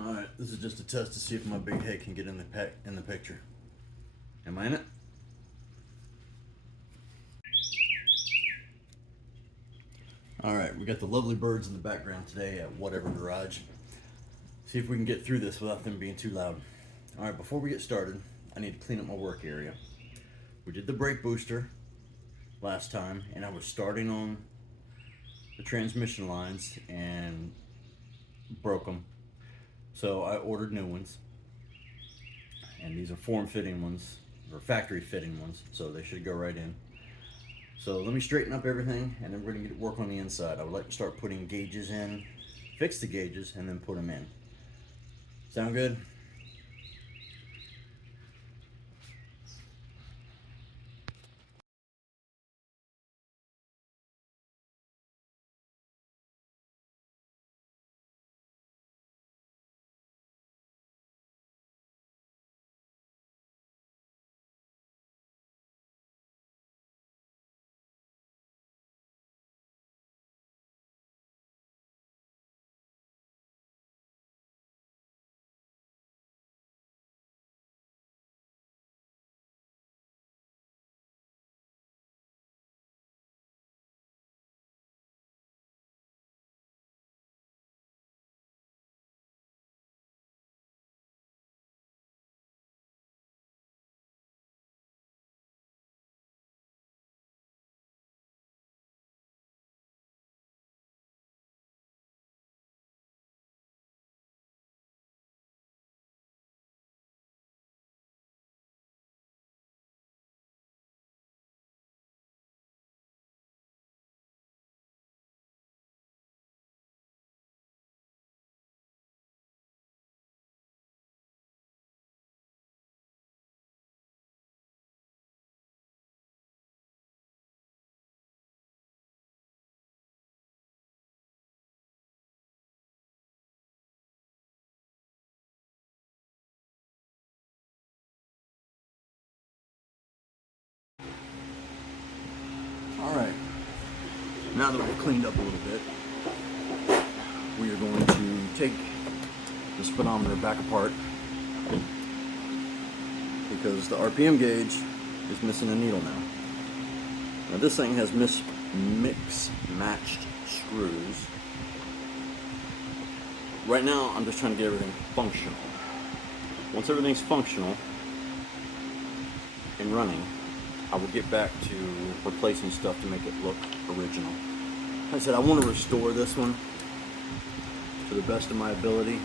Alright, this is just a test to see if my big head can get in the picture. Am I in it? Alright, we got the lovely birds in the background today at whatever garage. See if we can get through this without them being too loud. Alright, before we get started, I need to clean up my work area. We did the brake booster last time, and I was starting on the transmission lines and broke them. So I ordered new ones, and these are form-fitting ones, or factory-fitting ones, so they should go right in. So let me straighten up everything, and then we're gonna work on the inside. I would like to start putting gauges in, fix the gauges, and then put them in. Sound good? Alright, now that we've cleaned up a little bit, we are going to take the speedometer back apart because the RPM gauge is missing a needle now. Now this thing has matched screws. Right now I'm just trying to get everything functional. Once everything's functional and running, I will get back to replacing stuff to make it look original. Like I said, I want to restore this one to the best of my ability,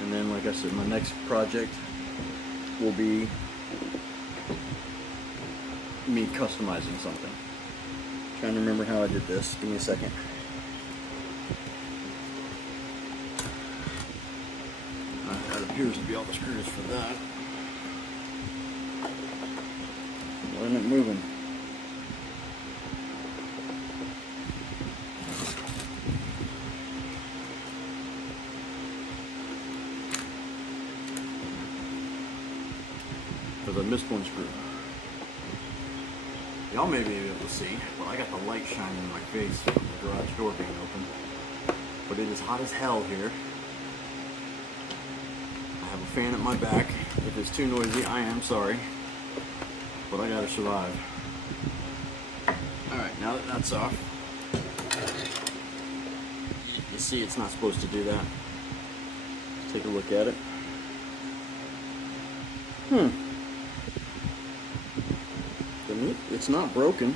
and then like I said, my next project will be me customizing something. Trying to remember how I did this. Give me a second. That appears to be all the screws for that. Why isn't it moving? Because I missed one screw. Y'all may be able to see, but I got the light shining in my face from the garage door being open. But it is hot as hell here. I have a fan at my back. If it's too noisy, I am sorry. But I gotta survive. Alright, now that that's off, you see it's not supposed to do that. Take a look at it. It's not broken.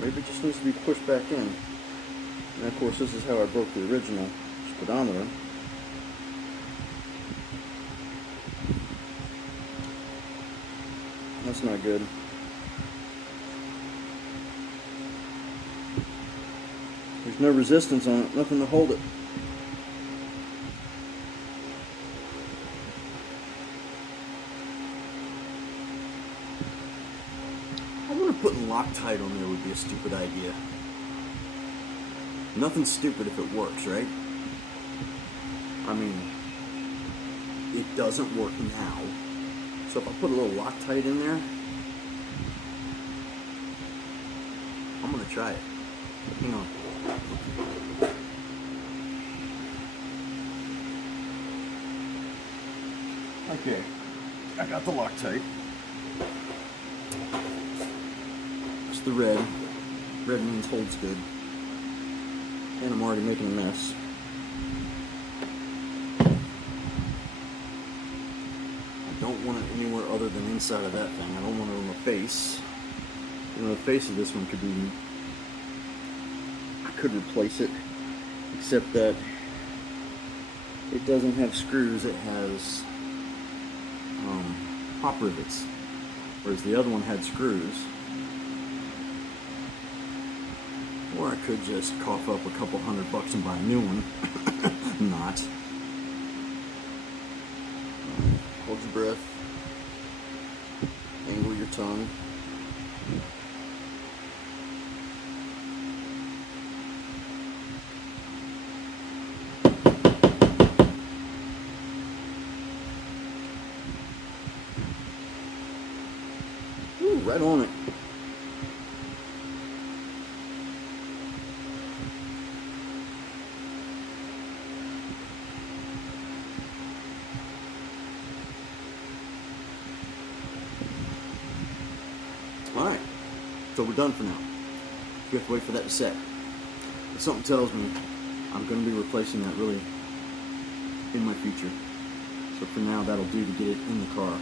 Maybe it just needs to be pushed back in. And of course this is how I broke the original speedometer. That's not good. There's no resistance on it, nothing to hold it. I wonder if putting Loctite on there would be a stupid idea. Nothing's stupid if it works, right? I mean, it doesn't work now. So if I put a little Loctite in there, I'm gonna try it. Hang on. Okay, I got the Loctite. It's the red. Red means holds good. And I'm already making a mess. I don't want it anywhere other than inside of that thing. I don't want it on the face. You know, the face of this one could be... I could replace it, except that it doesn't have screws, it has pop rivets, whereas the other one had screws. Or I could just cough up a couple $100 and buy a new one. Not. Hold your breath. Angle your tongue. Ooh, right on it. Alright, so we're done for now. You have to wait for that to set. But something tells me I'm going to be replacing that really in my future. So for now, that'll do to get it in the car.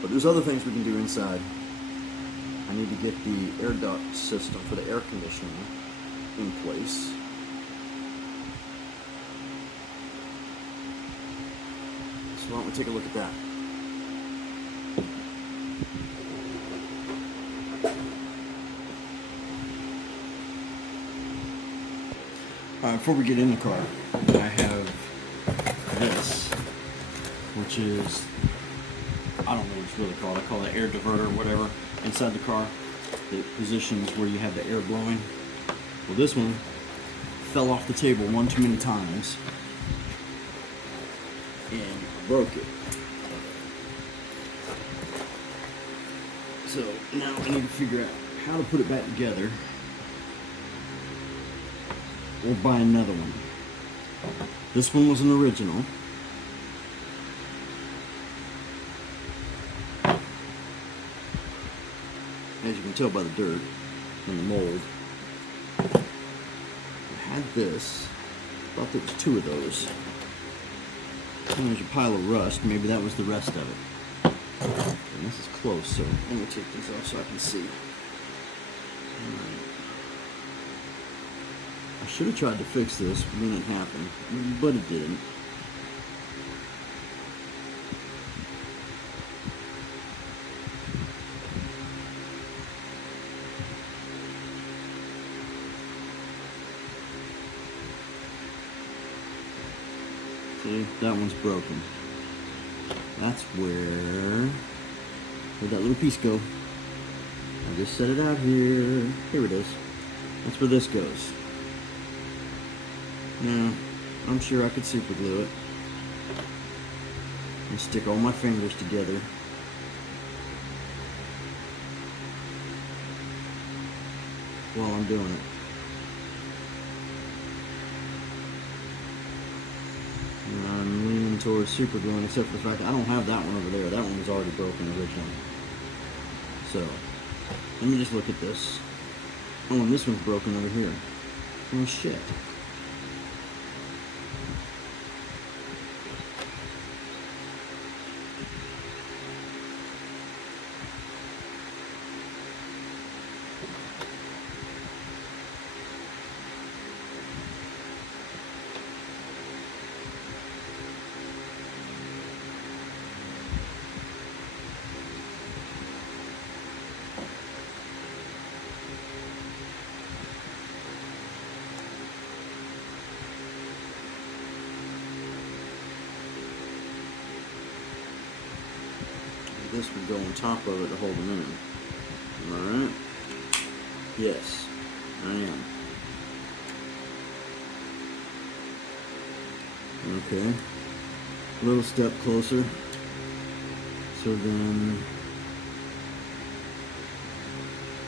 But there's other things we can do inside. I need to get the air duct system for the air conditioning in place. So why don't we take a look at that? Before we get in the car, I have this, which is, I don't know what it's really called. I call it air diverter or whatever, inside the car. The positions where you have the air blowing. Well, this one fell off the table one too many times and broke it. So now I need to figure out how to put it back together or buy another one. This one was an original. As you can tell by the dirt and the mold. I had this. Thought there was two of those. And there's a pile of rust. Maybe that was the rest of it. And this is close, so let me take these off so I can see. I should have tried to fix this when it happened, but it didn't. See, that one's broken. That's where'd that little piece go? I just set it out here. Here it is. That's where this goes. Now, I'm sure I could super glue it and stick all my fingers together. While I'm doing it. And I'm leaning towards super gluing, except for the fact that I don't have that one over there. That one was already broken originally. So, let me just look at this. Oh, and this one's broken over here. Oh shit. This would go on top of it to hold them in. Alright? Yes, I am. Okay. A little step closer. So then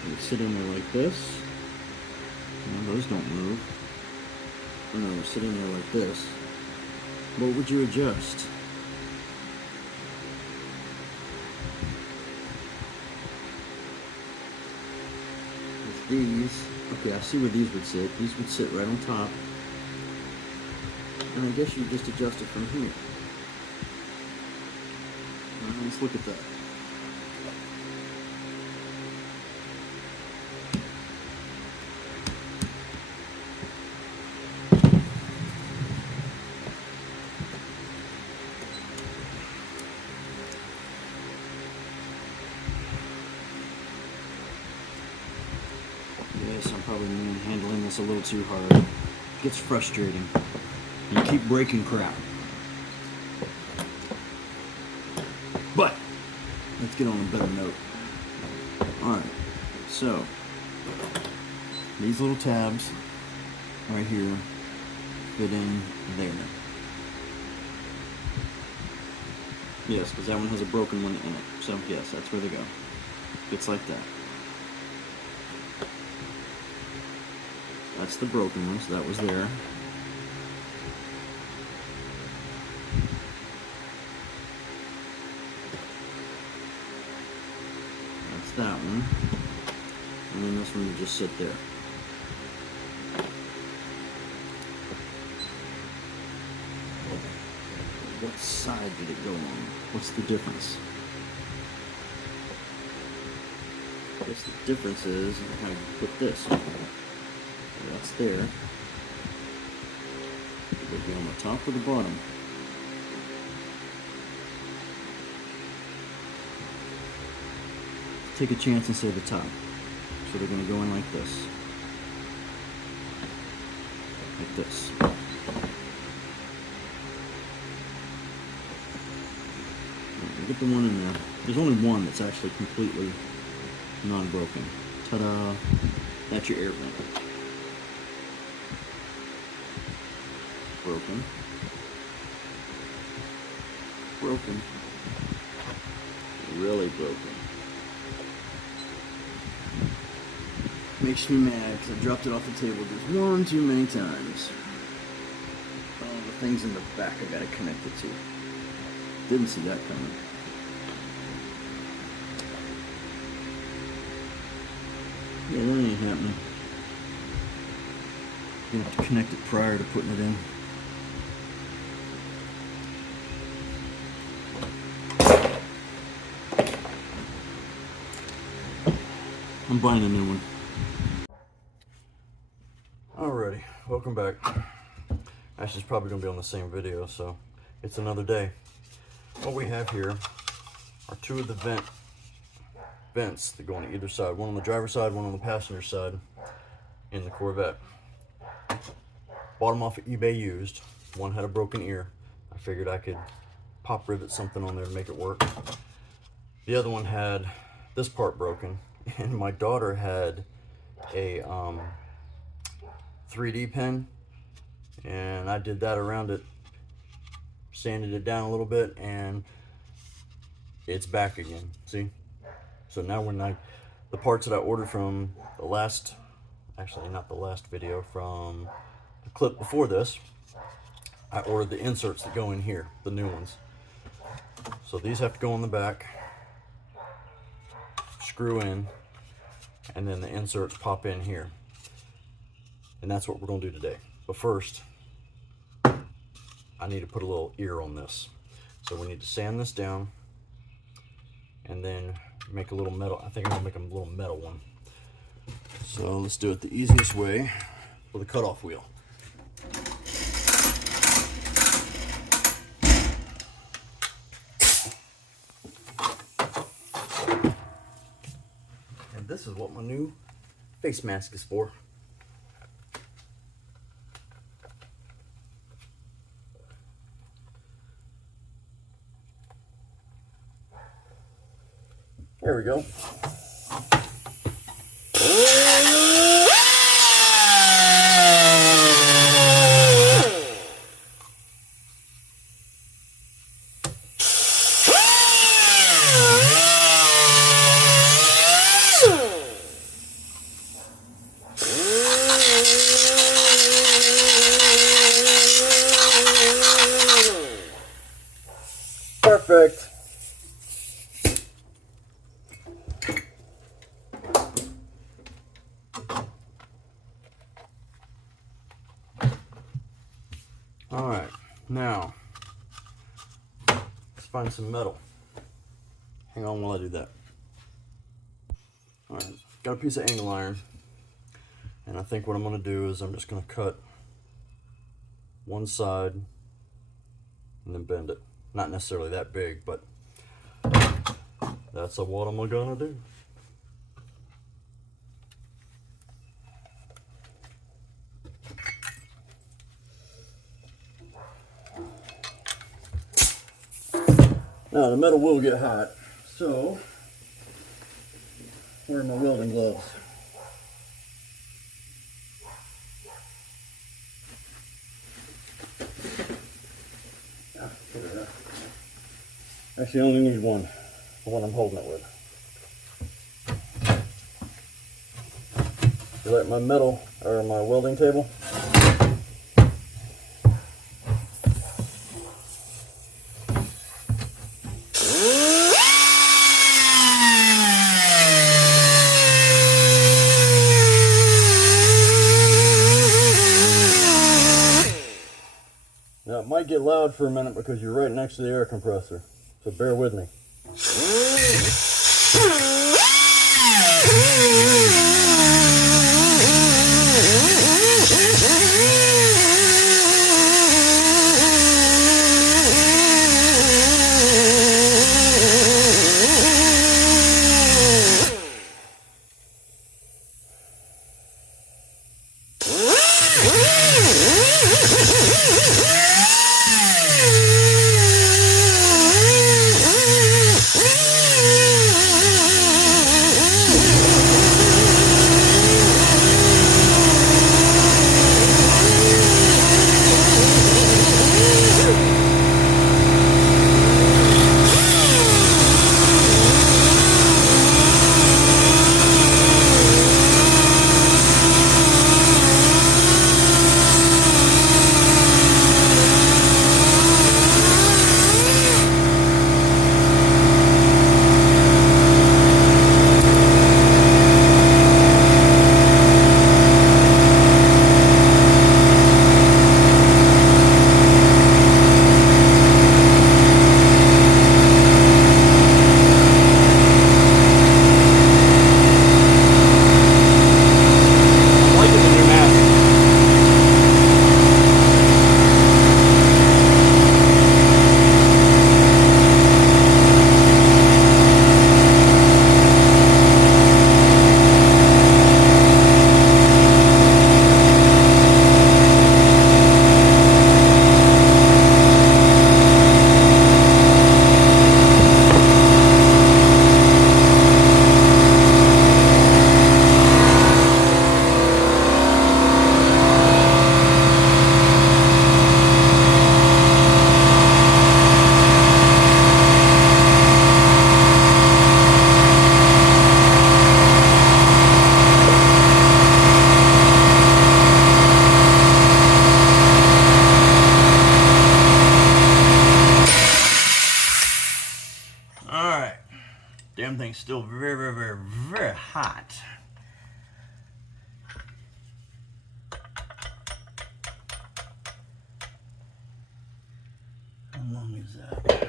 you sit in there like this. No, those don't move. Oh no, sit in there like this. What would you adjust? these, okay, I see where these would sit. These would sit right on top. And I guess you just adjust it from here. Let's look at that. Yes, I'm probably handling this a little too hard. It gets frustrating. You keep breaking crap. But let's get on a better note. Alright, so these little tabs right here fit in there. Yes, because that one has a broken one in it. So yes, that's where they go. Fits like that. That's the broken one, so that was there. That's that one. And then this one will just sit there. What side did it go on? What's the difference? I guess the difference is how you put this. So that's there. It would be on the top or the bottom. Take a chance and say the top. So they're going to go in like this. Like this. Get the one in there. There's only one that's actually completely non-broken. Ta-da! That's your air vent. Broken. Broken. Really broken. Makes me mad because I dropped it off the table just one too many times. Oh, the things in the back I gotta connect it to. Didn't see that coming. Yeah, that ain't happening. You have to connect it prior to putting it in. I'm buying a new one. Alrighty, welcome back. Actually, it's probably going to be on the same video, so it's another day. What we have here are two of the vents that go on either side. One on the driver's side, one on the passenger side in the Corvette. Bought them off of eBay used. One had a broken ear. I figured I could pop rivet something on there to make it work. The other one had this part broken, and my daughter had a 3D pen, and I did that around it, sanded it down a little bit, and it's back again. See? So now when the parts that I ordered from the last, actually not the last video, from the clip before this, I ordered the inserts that go in here, the new ones. So these have to go on the back, screw in, and then the inserts pop in here. And that's what we're going to do today. But first, I need to put a little ear on this. So we need to sand this down and then make a little metal. I think I'm going to make a little metal one. So let's do it the easiest way with a cutoff wheel. And this is what my new face mask is for. There we go. Perfect. All right, now let's find some metal. Hang on while I do that. All right, got a piece of angle iron, and I think what I'm going to do is I'm just going to cut one side and then bend it. Not necessarily that big, but that's what I'm going to do. Now the metal will get hot, so where are my welding gloves? Actually, I only need one, the one I'm holding it with. You like my metal, or my welding table? Now it might get loud for a minute because you're right next to the air compressor, so bear with me. Damn thing's still very hot. How long is that?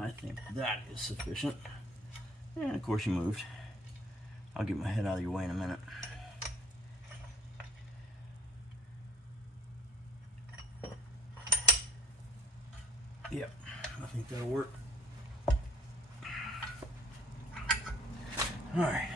I think that is sufficient. And of course you moved. I'll get my head out of your way in a minute. Yep, I think that'll work. All right.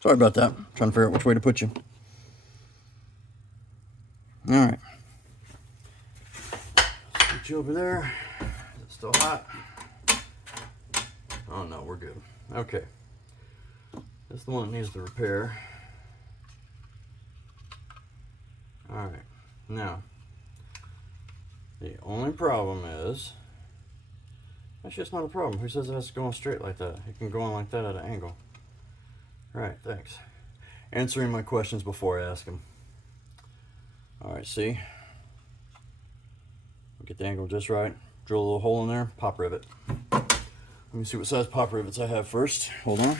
Sorry about that. I'm trying to figure out which way to put you. All right. Put you over there. Is it still hot? Oh no, we're good. Okay. This is the one that needs the repair. Alright, now, the only problem is, actually it's not a problem. Who says it has to go on straight like that? It can go on like that at an angle. Alright, thanks. Answering my questions before I ask them. Alright, see? Get the angle just right. Drill a little hole in there, pop rivet. Let me see what size pop rivets I have first. Hold on.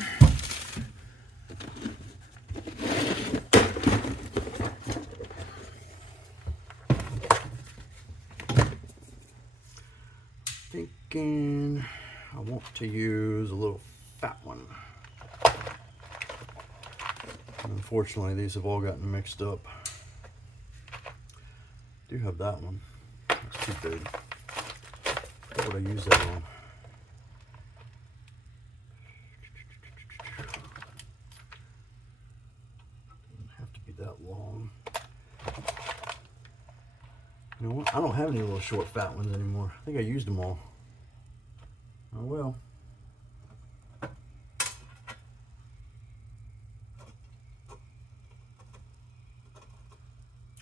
Thinking I want to use a little fat one. Unfortunately, these have all gotten mixed up. I do have that one. It's too big. What would I use that on? Doesn't have to be that long. You know what? I don't have any little short fat ones anymore. I think I used them all. Oh well.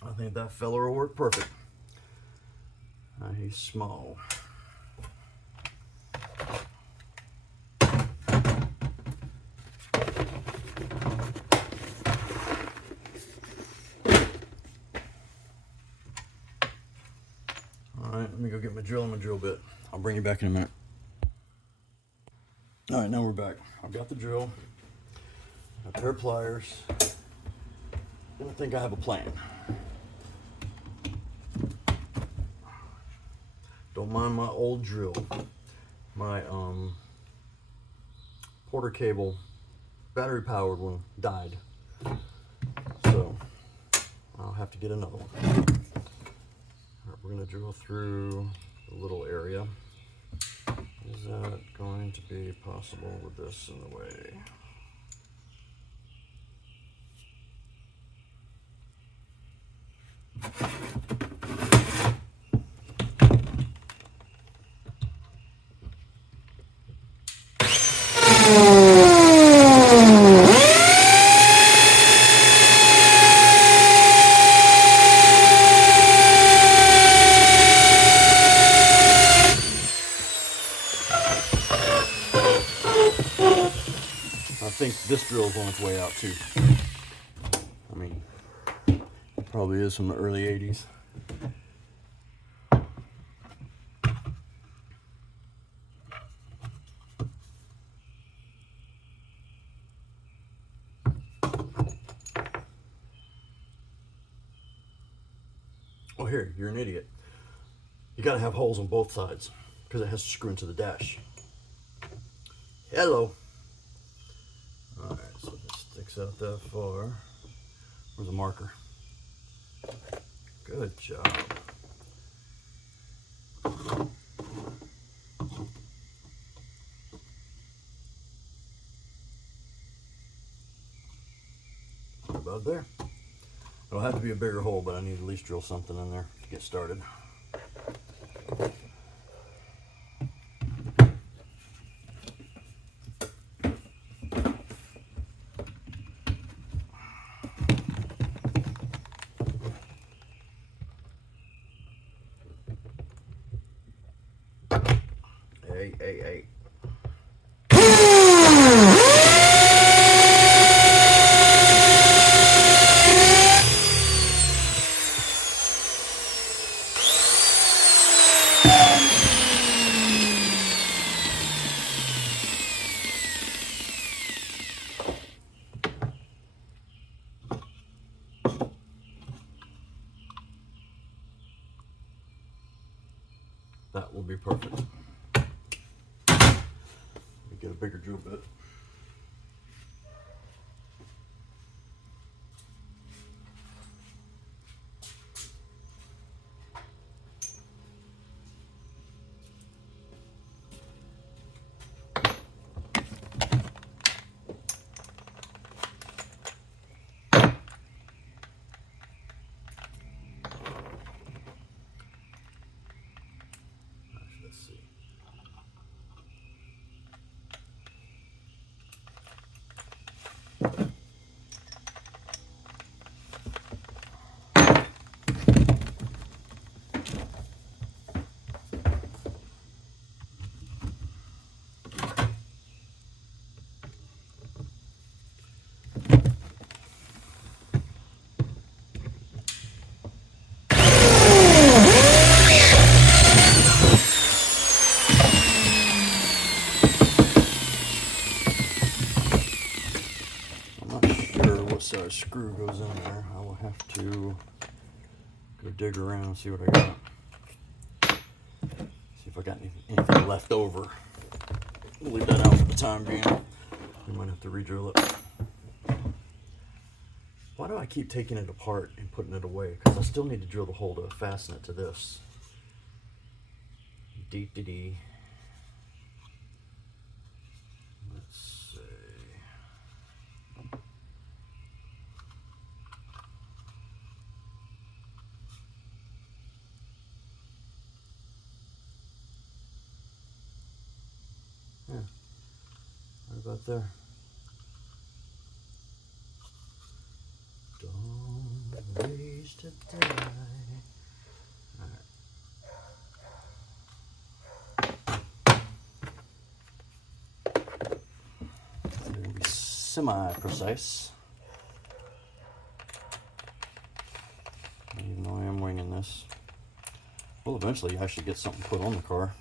I think that fella will work perfect. He's small. Alright, let me go get my drill and my drill bit. I'll bring you back in a minute. Alright, now we're back. I've got the drill, a pair of pliers, and I think I have a plan. Don't mind my old drill. My Porter cable, battery powered one, died. So I'll have to get another one. Alright, we're gonna drill through a little area. Is that going to be possible with this in the way? I think this drill's on its way out too. I mean, it probably is from the early 80s. Oh, here, you're an idiot. You gotta have holes on both sides because it has to screw into the dash. Hello. Alright, so this sticks out that far. Where's the marker? Good job. About there. It'll have to be a bigger hole, but I need to at least drill something in there to get started. Hey. That will be perfect. Let me get a bigger drill bit. Let's see. size screw goes in there, I will have to go dig around and see what I got. See if I got anything left over. We'll leave that out for the time being. We might have to re-drill it. Why do I keep taking it apart and putting it away? Because I still need to drill the hole to fasten it to this. Dee-dee-dee. Let's see. Yeah, right about there. Don't waste a die. Semi-precise. Even though I am winging this. Well, eventually I should get something put on the car.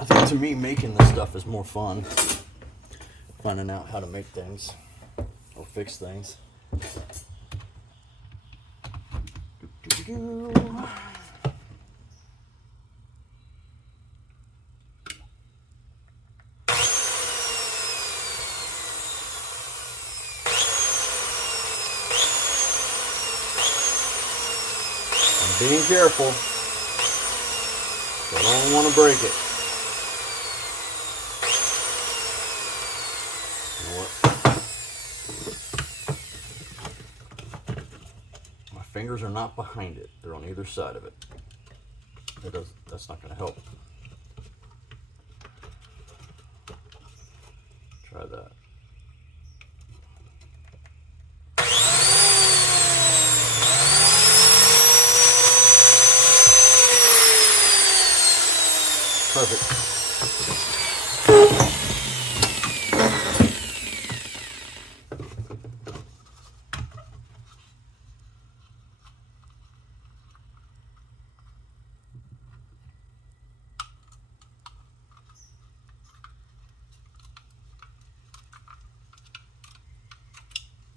I think to me making this stuff is more fun. Finding out how to make things or fix things. Being careful. I don't want to break it. You know what? My fingers are not behind it. They're on either side of it. That's not going to help. Try that. Perfect.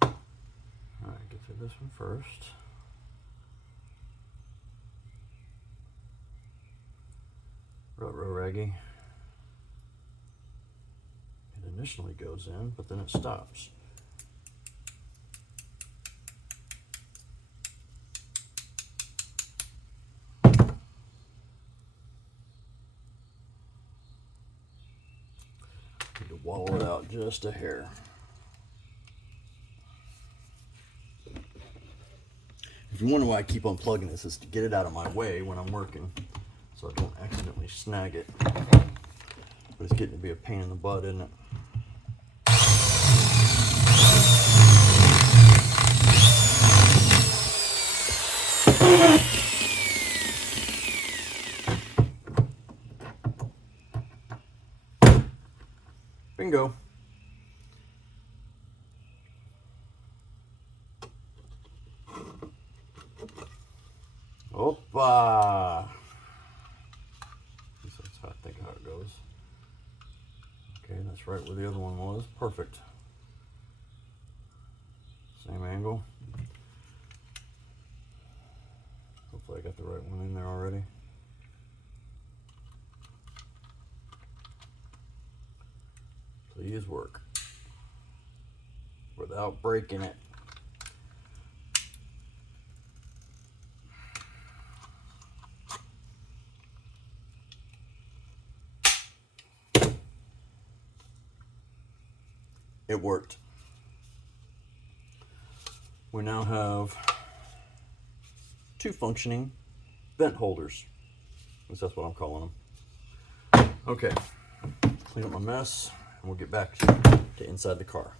All right, get through this one first. Raggy. It initially goes in, but then it stops. Need to wallow it out just a hair. If you wonder why I keep unplugging this, it's to get it out of my way when I'm working, so I don't accidentally snag it. But it's getting to be a pain in the butt, isn't it? Bingo. Opa! That's how I think how it goes. Okay, that's right where the other one was. Perfect. Same angle. Hopefully I got the right one in there already. Please work. Without breaking it. It worked. We now have 2 functioning vent holders. At least that's what I'm calling them. Okay, clean up my mess and we'll get back to inside the car.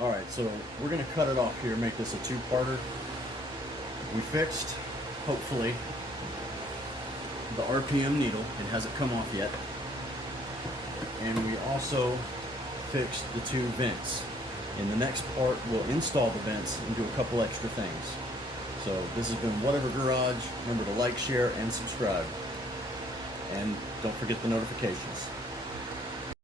All right, so we're gonna cut it off here, make this a 2-parter. We fixed, hopefully, the RPM needle. It hasn't come off yet. And we also fixed the 2 vents. In the next part, we'll install the vents and do a couple extra things. So this has been Whatever Garage. Remember to like, share, and subscribe. And don't forget the notifications.